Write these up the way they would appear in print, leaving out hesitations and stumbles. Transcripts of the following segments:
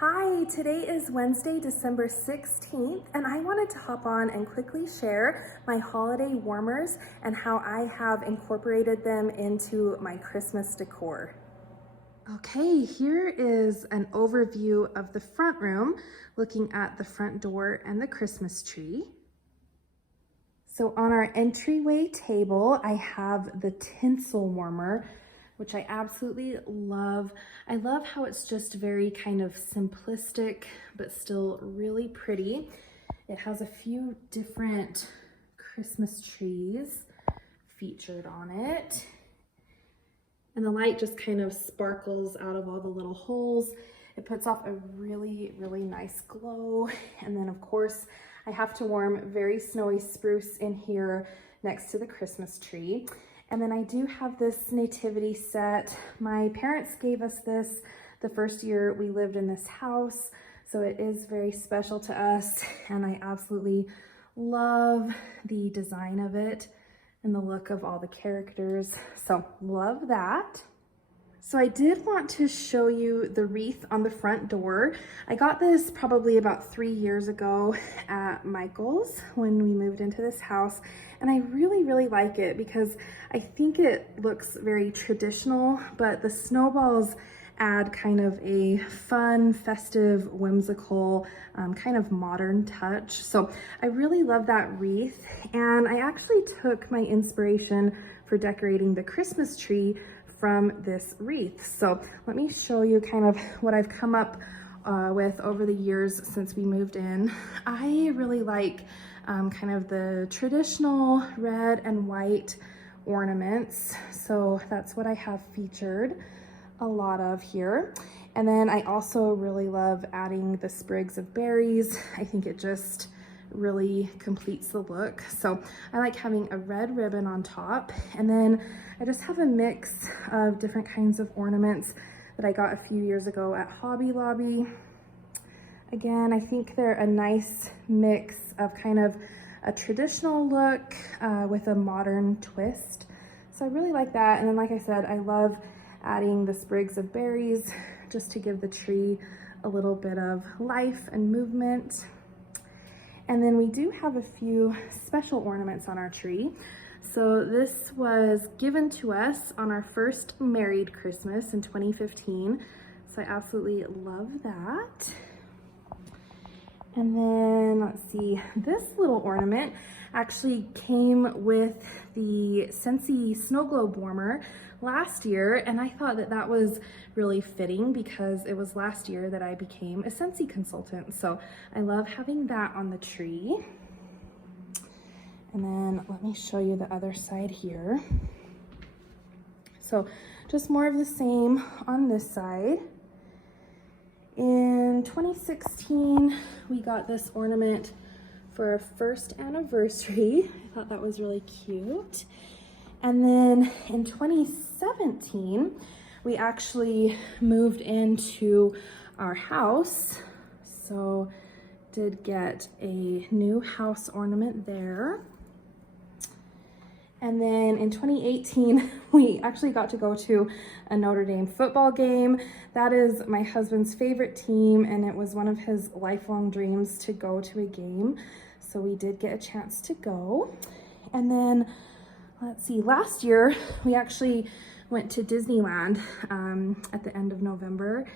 Hi, today is Wednesday, December 16th, and I wanted to hop on and quickly share my holiday warmers and how I have incorporated them into my Christmas decor. Okay, here is an overview of the front room, looking at the front door and the Christmas tree. So on our entryway table, I have the tinsel warmer, which I absolutely love. I love how it's just very kind of simplistic, but still really pretty. It has a few different Christmas trees featured on it. And the light just kind of sparkles out of all the little holes. It puts off a really, really nice glow. And then of course, I have to warm very snowy spruce in here next to the Christmas tree. And then I do have this nativity set. My parents gave us this the first year we lived in this house, so it is very special to us, and I absolutely love the design of it and the look of all the characters, so love that. So I did want to show you the wreath on the front door. I got this probably about 3 years ago at Michael's when we moved into this house. And I really, really like it because I think it looks very traditional, but the snowballs add kind of a fun, festive, whimsical, kind of modern touch. So I really love that wreath. And I actually took my inspiration for decorating the Christmas tree from this wreath. So let me show you kind of what I've come up with over the years since we moved in. I really like kind of the traditional red and white ornaments. So that's what I have featured a lot of here. And then I also really love adding the sprigs of berries. I think it just really completes the look. So I like having a red ribbon on top, and then I just have a mix of different kinds of ornaments that I got a few years ago at Hobby Lobby. Again, I think they're a nice mix of kind of a traditional look with a modern twist. So I really like that. And then like I said, I love adding the sprigs of berries just to give the tree a little bit of life and movement. And then we do have a few special ornaments on our tree. So this was given to us on our first married Christmas in 2015. So I absolutely love that. And then let's see, this little ornament actually came with the Scentsy snow globe warmer last year, and I thought that that was really fitting because it was last year that I became a Scentsy consultant. So I love having that on the tree. And then let me show you the other side here. So just more of the same on this side. In 2016, we got this ornament for our first anniversary. I thought that was really cute. And then in 2017, we actually moved into our house. So did get a new house ornament there. And then in 2018, we actually got to go to a Notre Dame football game. That is my husband's favorite team, and it was one of his lifelong dreams to go to a game. So we did get a chance to go. And then, let's see, last year, we actually went to Disneyland at the end of November.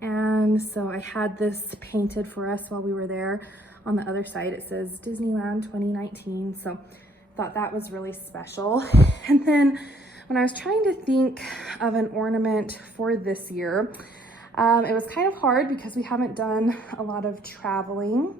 And so I had this painted for us while we were there. On the other side, it says Disneyland 2019. So thought that was really special. And then when I was trying to think of an ornament for this year, it was kind of hard because we haven't done a lot of traveling.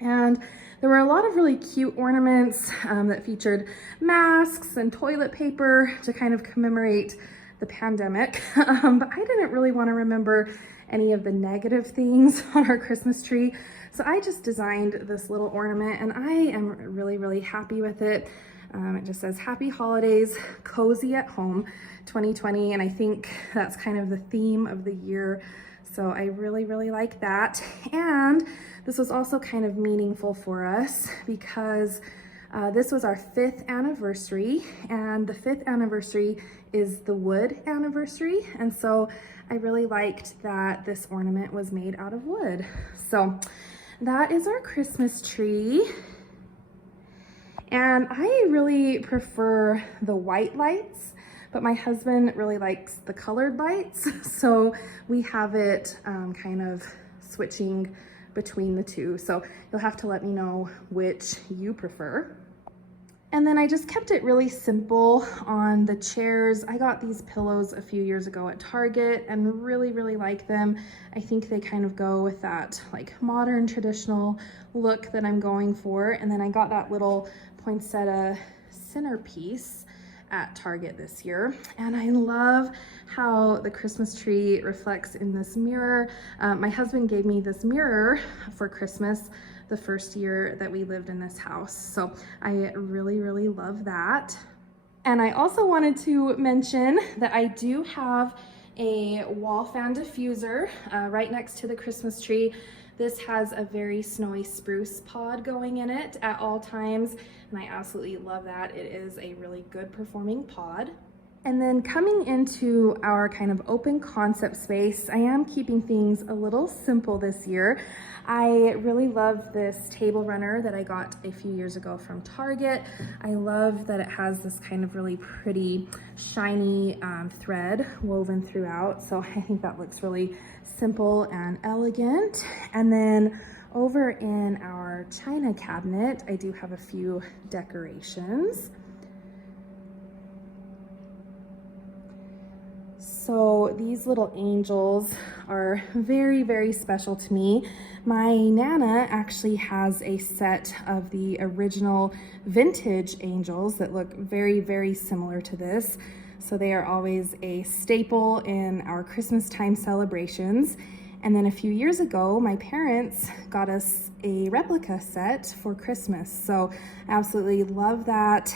And there were a lot of really cute ornaments that featured masks and toilet paper to kind of commemorate the pandemic. But I didn't really want to remember any of the negative things on our Christmas tree. So I just designed this little ornament, and I am really, really happy with it. It just says Happy Holidays, Cozy at Home 2020. And I think that's kind of the theme of the year. So I really, really like that. And this was also kind of meaningful for us because this was our 5th anniversary, and the 5th anniversary is the wood anniversary. And so I really liked that this ornament was made out of wood. So that is our Christmas tree. And I really prefer the white lights, but my husband really likes the colored lights. So we have it kind of switching between the two. So you'll have to let me know which you prefer. And then I just kept it really simple on the chairs. I got these pillows a few years ago at Target and really like them. I think they kind of go with that like modern traditional look that I'm going for. And then I got that little poinsettia centerpiece at Target this year. And I love how the Christmas tree reflects in this mirror. My husband gave me this mirror for Christmas the first year that we lived in this house. So I really love that. And I also wanted to mention that I do have a wall fan diffuser right next to the Christmas tree. This has a very snowy spruce pod going in it at all times, and I absolutely love that. It is a really good performing pod. And then coming into our kind of open concept space, I am keeping things a little simple this year. I really love this table runner that I got a few years ago from Target. I love that it has this kind of really pretty shiny thread woven throughout. So I think that looks really simple and elegant. And then over in our china cabinet, I do have a few decorations. So these little angels are very special to me. My Nana actually has a set of the original vintage angels that look very similar to this. So they are always a staple in our Christmas time celebrations. And then a few years ago, my parents got us a replica set for Christmas. So I absolutely love that.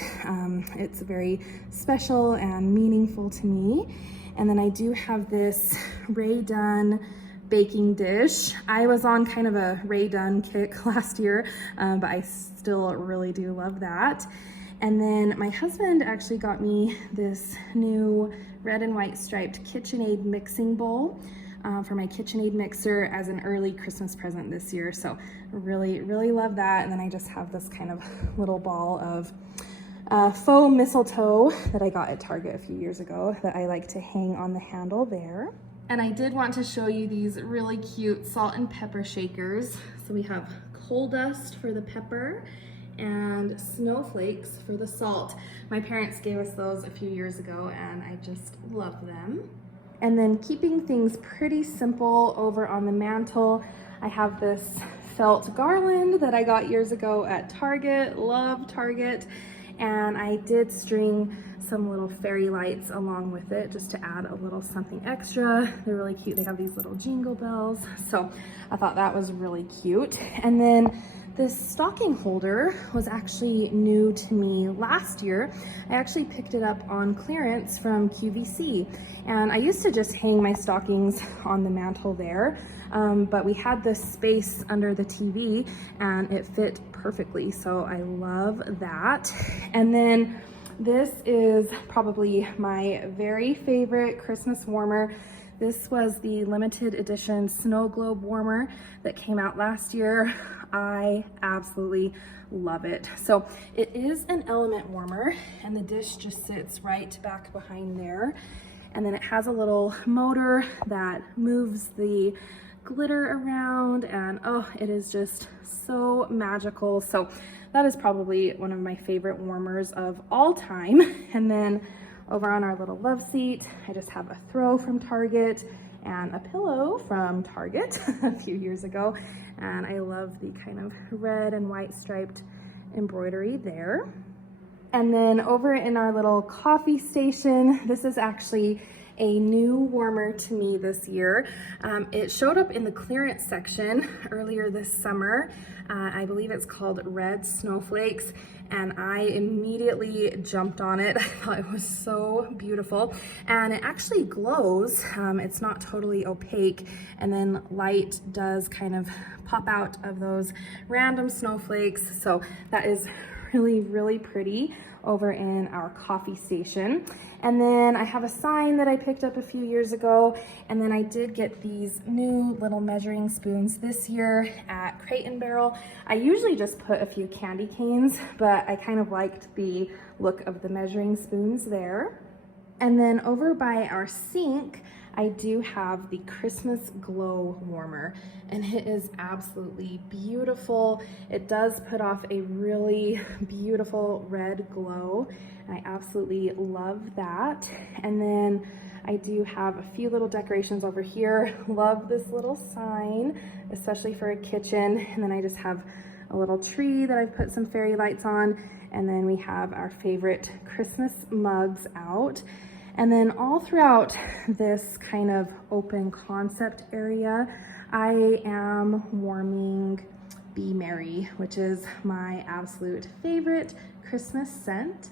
It's very special and meaningful to me. And then I do have this Ray Dunn baking dish. I was on kind of a Ray Dunn kick last year, but I still really do love that. And then my husband actually got me this new red and white striped KitchenAid mixing bowl for my KitchenAid mixer as an early Christmas present this year. So really love that. And then I just have this kind of little ball of faux mistletoe that I got at Target a few years ago that I like to hang on the handle there. And I did want to show you these really cute salt and pepper shakers. So we have coal dust for the pepper and snowflakes for the salt. My parents gave us those a few years ago and I just love them. And then keeping things pretty simple over on the mantle, I have this felt garland that I got years ago at Target. Love Target. And I did string some little fairy lights along with it just to add a little something extra. They're really cute. They have these little jingle bells. So I thought that was really cute. And then this stocking holder was actually new to me last year. I actually picked it up on clearance from QVC. And I used to just hang my stockings on the mantle there, but we had this space under the TV and it fit perfectly. So I love that. And then this is probably my very favorite Christmas warmer. This was the limited edition snow globe warmer that came out last year. I absolutely love it. So it is an element warmer and the dish just sits right back behind there. And then it has a little motor that moves the glitter around and oh, it is just so magical. So that is probably one of my favorite warmers of all time. And then over on our little love seat, I just have a throw from Target and a pillow from Target a few years ago. And I love the kind of red and white striped embroidery there. And then over in our little coffee station, this is actually a new warmer to me this year. It showed up in the clearance section earlier this summer. I believe it's called Red Snowflakes, and I immediately jumped on it. I thought it was so beautiful, and it actually glows. It's not totally opaque, and then light does kind of pop out of those random snowflakes. So that is really pretty over in our coffee station. And then I have a sign that I picked up a few years ago. And then I did get these new little measuring spoons this year at Crate and Barrel. I usually just put a few candy canes, but I kind of liked the look of the measuring spoons there. And then over by our sink, I do have the Christmas Glow Warmer, and it is absolutely beautiful. It does put off a really beautiful red glow. I absolutely love that. And then I do have a few little decorations over here. Love this little sign, especially for a kitchen. And then I just have a little tree that I've put some fairy lights on. And then we have our favorite Christmas mugs out. And then all throughout this kind of open concept area, I am warming Be Merry, which is my absolute favorite Christmas scent.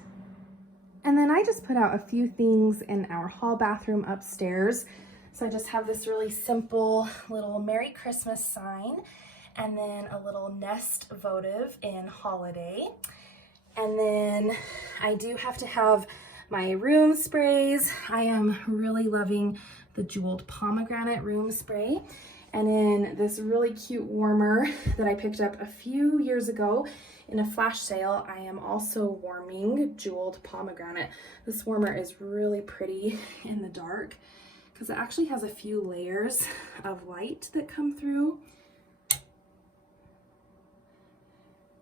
And then I just put out a few things in our hall bathroom upstairs. So I just have this really simple little Merry Christmas sign, and then a little nest votive in holiday. And then I do have to have my room sprays. I am really loving the Jeweled Pomegranate room spray. And in this really cute warmer that I picked up a few years ago in a flash sale, I am also warming Jeweled Pomegranate. This warmer is really pretty in the dark because it actually has a few layers of light that come through.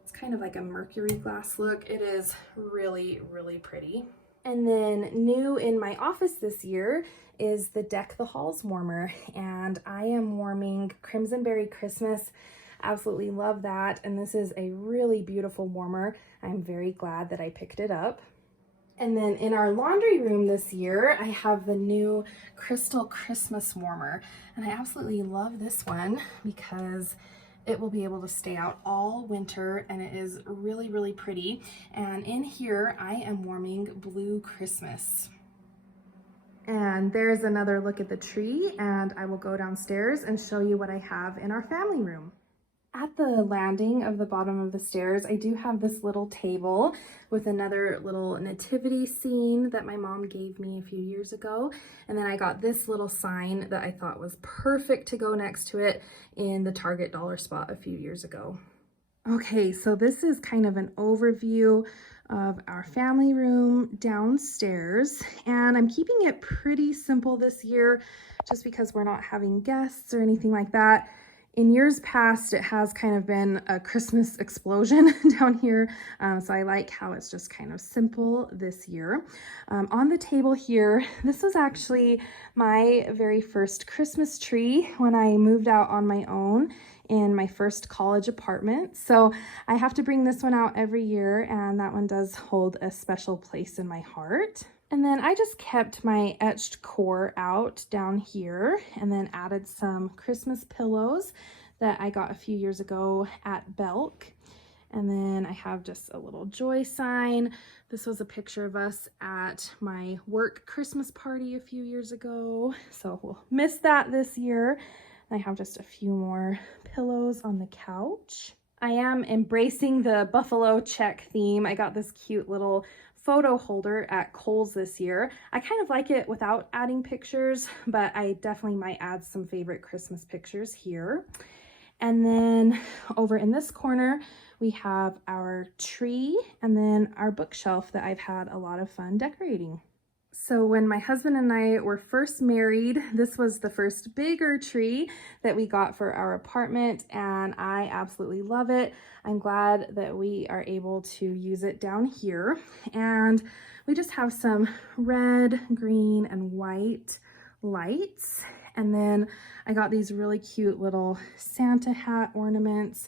It's kind of like a mercury glass look. It is really, really pretty. And then new in my office this year is the Deck the Halls warmer, and I am warming Crimson Berry Christmas. Absolutely love that, and this is a really beautiful warmer. I'm very glad that I picked it up. And then in our laundry room this year, I have the new Crystal Christmas warmer, and I absolutely love this one because it will be able to stay out all winter, and it is really, really pretty. And in here, I am warming Blue Christmas. And there's another look at the tree, and I will go downstairs and show you what I have in our family room. At the landing of the bottom of the stairs, I do have this little table with another little nativity scene that my mom gave me a few years ago. And then I got this little sign that I thought was perfect to go next to it in the Target dollar spot a few years ago. Okay, so this is kind of an overview of our family room downstairs, and I'm keeping it pretty simple this year just because we're not having guests or anything like that. In years past, it has kind of been a Christmas explosion down here, so I like how it's just kind of simple this year. On the table here, this was actually my very first Christmas tree when I moved out on my own in my first college apartment. So I have to bring this one out every year, and that one does hold a special place in my heart. And then I just kept my etched core out down here and then added some Christmas pillows that I got a few years ago at Belk. And then I have just a little joy sign. This was a picture of us at my work Christmas party a few years ago, so we'll miss that this year. I have just a few more pillows on the couch. I am embracing the buffalo check theme. I got this cute little photo holder at Kohl's this year. I kind of like it without adding pictures, but I definitely might add some favorite Christmas pictures here. And then over in this corner, we have our tree and then our bookshelf that I've had a lot of fun decorating. So when my husband and I were first married, this was the first bigger tree that we got for our apartment, and I absolutely love it. I'm glad that we are able to use it down here. And we just have some red, green, and white lights. And then I got these really cute little Santa hat ornaments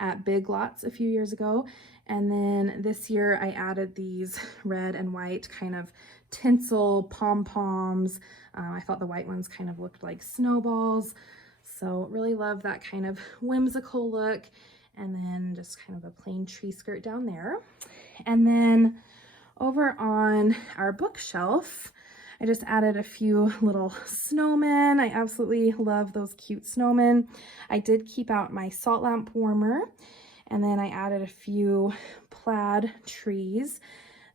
at Big Lots a few years ago. And then this year I added these red and white kind of tinsel pom-poms. I thought the white ones kind of looked like snowballs. So really love that kind of whimsical look. And then just kind of a plain tree skirt down there. And then over on our bookshelf, I just added a few little snowmen. I absolutely love those cute snowmen. I did keep out my salt lamp warmer, and then I added a few plaid trees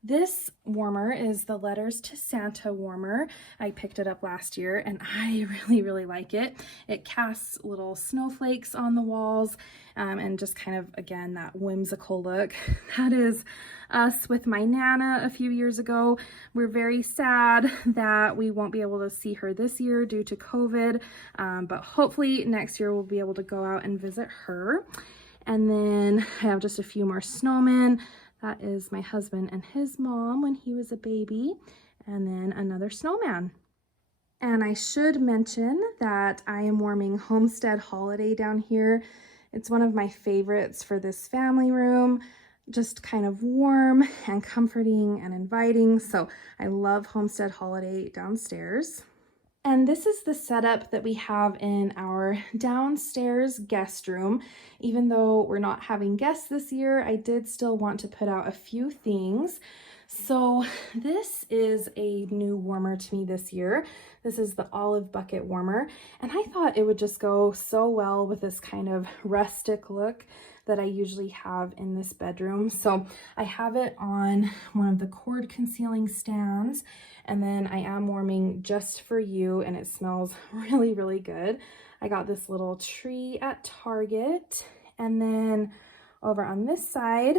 This warmer is the Letters to Santa warmer. I picked it up last year and I really like it. It casts little snowflakes on the walls and just kind of, again, that whimsical look. That is us with my Nana a few years ago. We're very sad that we won't be able to see her this year due to COVID, but hopefully next year we'll be able to go out and visit her. And then I have just a few more snowmen. That is my husband and his mom when he was a baby, and then another snowman. And I should mention that I am warming Homestead Holiday down here. It's one of my favorites for this family room, just kind of warm and comforting and inviting. So I love Homestead Holiday downstairs. And this is the setup that we have in our downstairs guest room. Even though we're not having guests this year, I did still want to put out a few things. So this is a new warmer to me this year. This is the olive bucket warmer, and I thought it would just go so well with this kind of rustic look that I usually have in this bedroom. So I have it on one of the cord concealing stands, and then I am warming Just For You, and it smells really good. I got this little tree at Target, and then over on this side,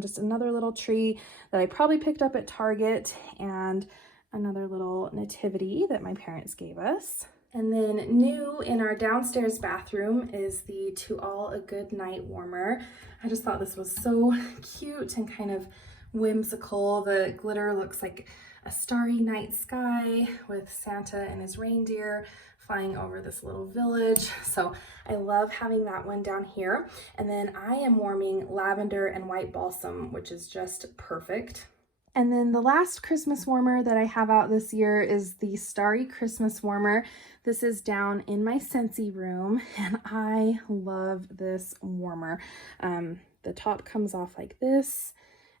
just another little tree that I probably picked up at Target, and another little nativity that my parents gave us. And then new in our downstairs bathroom is the To All a Good Night warmer. I just thought this was so cute and kind of whimsical. The glitter looks like a starry night sky with Santa and his reindeer flying over this little village. So I love having that one down here. And then I am warming lavender and white balsam, which is just perfect. And then the last Christmas warmer that I have out this year is the Starry Christmas warmer. This is down in my Scentsy room, and I love this warmer. The top comes off like this,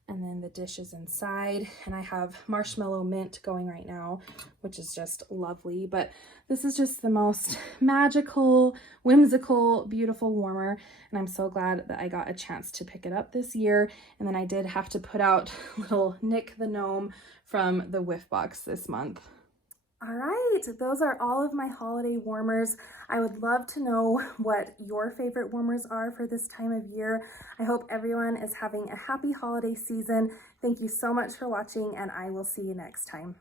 and then the dish is inside, and I have marshmallow mint going right now, which is just lovely. But this is just the most magical, whimsical, beautiful warmer, and I'm so glad that I got a chance to pick it up this year. And then I did have to put out little Nick the Gnome from the Whiff Box this month. All right, those are all of my holiday warmers. I would love to know what your favorite warmers are for this time of year. I hope everyone is having a happy holiday season. Thank you so much for watching, and I will see you next time.